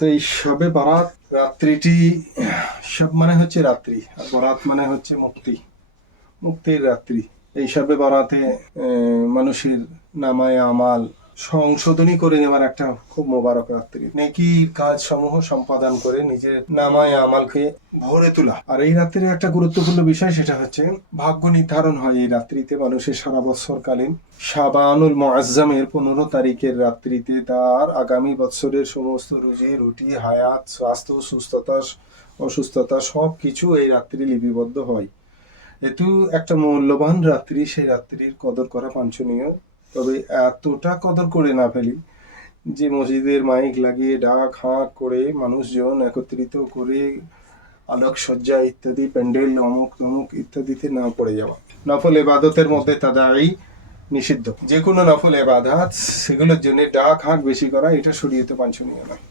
তো এই শবে বারাত রাত্রিটি, শব মানে হচ্ছে রাত্রি আর বরাত মানে হচ্ছে মুক্তি, মুক্তির রাত্রি। এই শবে বারাতে মানুষের নামায় আমাল সংশোধনী করে নেওয়ার একটা খুব মোবারক রাত্রি, নেকির কাজ সমূহ সম্পাদন করে নিজের নামায় আমালকে ভরে তোলা। আর এই রাত্রির একটা গুরুত্বপূর্ণ বিষয়, সেটা হচ্ছে ভাগ্য নির্ধারণ হয় এই রাত্রিতে মানুষের সারা বৎসরকালীন। শাবানুল মুআজ্জামের 15 তারিখের রাত্রিতে তার আগামী বৎসরের সমস্ত রুজি রুটি, হায়াত, স্বাস্থ্য, সুস্থতা, অসুস্থতা সব কিছু এই রাত্রি লিপিবদ্ধ হয়। যেহেতু একটা মূল্যবান রাত্রি, সেই রাত্রির কদর করা বাঞ্ছনীয়। তবে এতটা কদর করে না ফেলি যে মসজিদের মাইক লাগিয়ে ডাক হাঁক করে মানুষজন একত্রিত করে আলোকসজ্জা ইত্যাদি, প্যান্ডেল অমুক তমুক ইত্যাদিতে না পড়ে যাওয়া। নফল ইবাদতের মধ্যে তাদাই নিষিদ্ধ। যে কোনো নফল ইবাদত, সেগুলোর জন্য ডাক হাঁক বেশি করা, এটা শরীয়তে বাঞ্ছনীয় নয়।